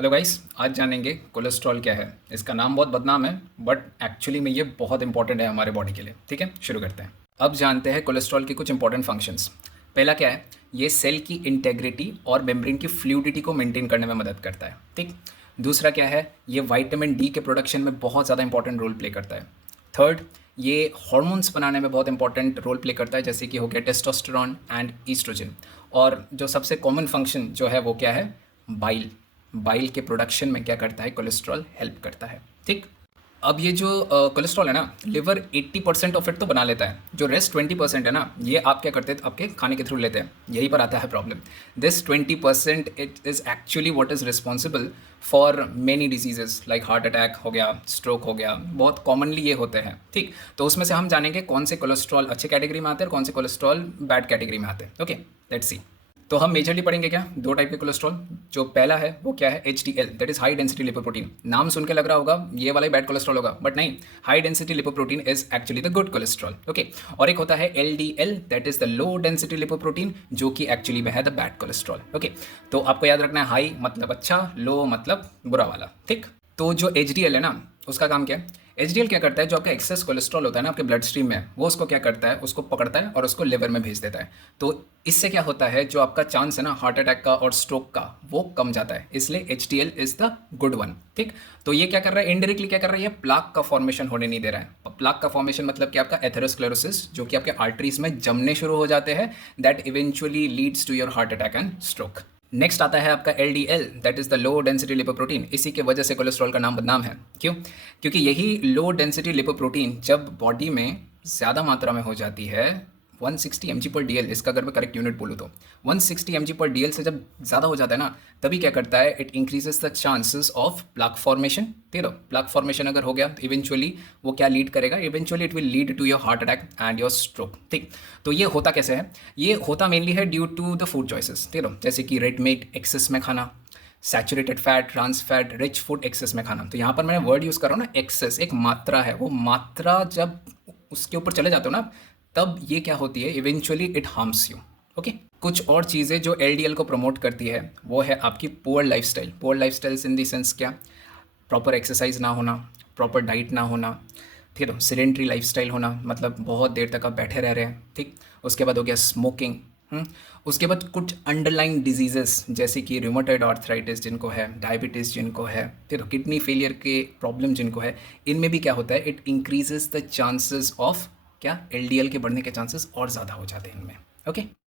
Hello guys, आज जानेंगे cholesterol क्या है। इसका नाम बहुत बदनाम है बट एक्चुअली में ये बहुत इंपॉर्टेंट है हमारे बॉडी के लिए। ठीक है, शुरू करते हैं। अब जानते हैं कोलेस्ट्रॉल के कुछ इंपॉर्टेंट फंक्शंस। पहला क्या है, ये सेल की इंटेग्रिटी और मेम्ब्रेन की फ्लूइडिटी को मेंटेन करने में मदद करता है। ठीक। दूसरा क्या है, ये विटामिन डी के प्रोडक्शन में बहुत ज़्यादा इंपॉर्टेंट रोल प्ले करता है। थर्ड, ये हॉर्मोन्स बनाने में बहुत इंपॉर्टेंट रोल प्ले करता है, जैसे कि हो गया टेस्टोस्टेरॉन एंड ईस्ट्रोजन। और जो सबसे कॉमन फंक्शन जो है वो क्या है, बाइल। बाइल के प्रोडक्शन में क्या करता है, कोलेस्ट्रॉल हेल्प करता है। ठीक। अब ये जो कोलेस्ट्रॉल है ना, लिवर 80% ऑफ इट तो बना लेता है, जो रेस्ट 20% है ना, ये आप क्या करते हैं, आपके खाने के थ्रू लेते हैं। यहीं पर आता है problem. This 20% it is actually what is responsible for many diseases like heart attack हो गया, स्ट्रोक हो गया, बहुत कॉमनली ये होते हैं। ठीक। तो उसमें से हम जानेंगे कौन से कोलेस्ट्रॉल अच्छे कैटेगरी में आते हैं और कौन से कोलेस्ट्रॉल बैड कैटेगरी में आते हैं। Okay, let's see. तो हम मेजरली पढ़ेंगे क्या, दो टाइप के कोलेस्ट्रॉल। जो पहला है वो क्या है, H D L, that is high density lipoprotein. नाम सुन के लग रहा होगा ये वाला ही बैड कोलेस्ट्रॉल होगा, बट नहीं, high density lipoprotein is actually the good cholesterol. Okay. और एक होता है L D L, that is the low density lipoprotein, जो कि एक्चुअली में है द बैड कोलेस्ट्रॉल। ओके। तो आपको याद रखना है, हाई मतलब अच्छा, लो मतलब बुरा वाला। ठीक। तो जो एच डी एल है ना, उसका काम क्या है, एचडीएल क्या करता है, जो आपका एक्सेस कोलेस्ट्रॉल होता है ना आपके ब्लड स्ट्रीम में, वो उसको क्या करता है, उसको पकड़ता है और उसको लिवर में भेज देता है। तो इससे क्या होता है, जो आपका चांस है ना हार्ट अटैक का और स्ट्रोक का, वो कम जाता है। इसलिए HDL is the good one. ठीक। तो ये क्या कर रहा है, इनडायरेक्टली क्या कर रहा है, ये प्लाक का फॉर्मेशन होने नहीं दे रहा है। प्लाक का फॉर्मेशन मतलब कि आपका एथेरोस्क्लेरोसिस, जो कि आपके आर्टरीज में जमने शुरू हो जाते हैं, that eventually leads to your heart attack and stroke. Next आता है आपका L D L, that is the low density lipoprotein. इसी के वजह से कोलेस्ट्रॉल का नाम बदनाम है। क्यों? क्योंकि यही लो डेंसिटी लिपोप्रोटीन जब बॉडी में ज़्यादा मात्रा में हो जाती है, 160 mg/dl, इसका अगर मैं करेक्ट यूनिट बोलूँ तो 160 mg/dl से जब ज़्यादा हो जाता है ना, तभी क्या करता है, it increases the chances of plaque formation. ठीक है, प्लाक फॉर्मेशन अगर हो गया तो इवेंचुअली वो क्या लीड करेगा, eventually it will lead to your heart attack and your stroke. ठीक। तो ये होता कैसे है, ये होता मेनली है due to the food choices. ठीक है, जैसे कि रेड मीट एक्सेस में खाना, saturated fat, trans fat, rich food excess में खाना। तो यहाँ पर मैंने वर्ड यूज़ कर रहा हूँ ना, एक्सेस, एक मात्रा है, वो मात्रा जब उसके ऊपर चले जाते हो ना, तब ये क्या होती है, eventually it harms you. Okay. कुछ और चीज़ें जो एलडीएल को प्रमोट करती है, वो है आपकी poor lifestyle. Poor lifestyle in the sense क्या, प्रॉपर एक्सरसाइज ना होना, प्रॉपर डाइट ना होना, ठीक है, सिडेंट्री लाइफस्टाइल होना, मतलब बहुत देर तक आप बैठे रह रहे हैं। ठीक। उसके बाद हो गया स्मोकिंग। उसके बाद कुछ अंडरलाइन डिजीजेस, जैसे कि रूमेटॉइड आर्थराइटिस जिनको है, डायबिटीज़ जिनको है, फिर किडनी फेलियर के प्रॉब्लम जिनको है, इनमें भी क्या होता है, it increases the chances of क्या, एलडीएल के बढ़ने के चांसेस और ज़्यादा हो जाते हैं इनमें। ओके।